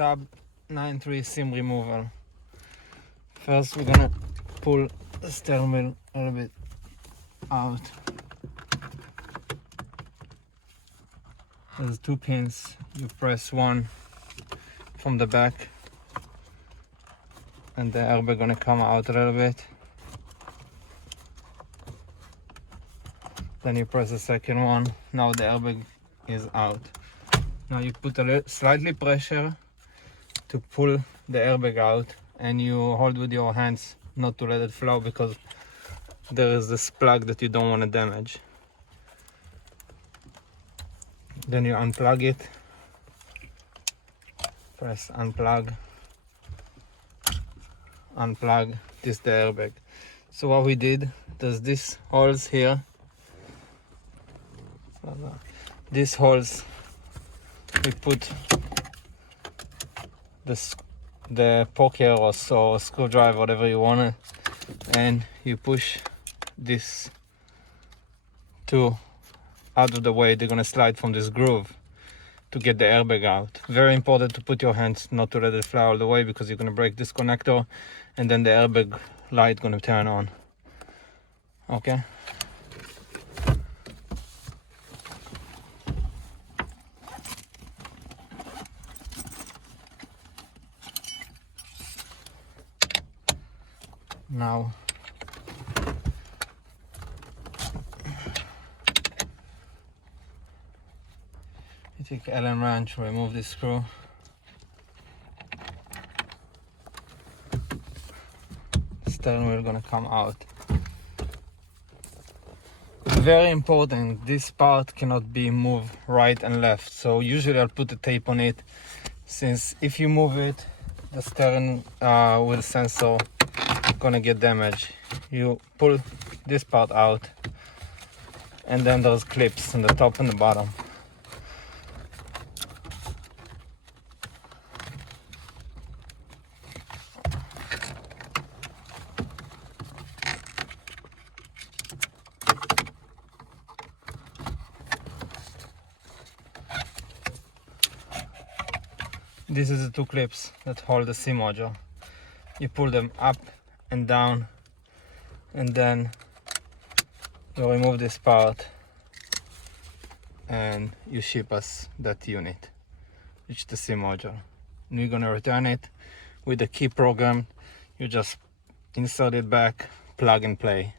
Saab 9.3 CIM removal. First we're gonna pull the steering wheel a little bit out. There's 2 pins. You press one from the back and the airbag gonna come out a little bit. Then you press the second one. Now the airbag is out. Now you put slightly pressure to pull the airbag out, and you hold with your hands not to let it flow because there is this plug that you don't want to damage. Then you unplug it. Press unplug. Unplug. This is the airbag. So what we did, there's these holes here. These holes, we put the poker or so, or screwdriver, whatever you want, and you push this two out of the way. They're gonna slide from this groove to get the airbag out. Very important to put your hands not to let it fly all the way because you're gonna break this connector and then the airbag light gonna turn on. Okay. Now you take Allen wrench, remove this screw. Steering wheel gonna come out. Very important, this part cannot be moved right and left. So usually I'll put the tape on it, since if you move it, the steering wheel sensor gonna get damaged. You pull this part out, and then there's clips on the top and the bottom. This is the 2 clips that hold the CIM module. You pull them up and down, and then you remove this part and you ship us that unit, which is the CIM module. And we're gonna return it with the key program. You just insert it back, plug and play.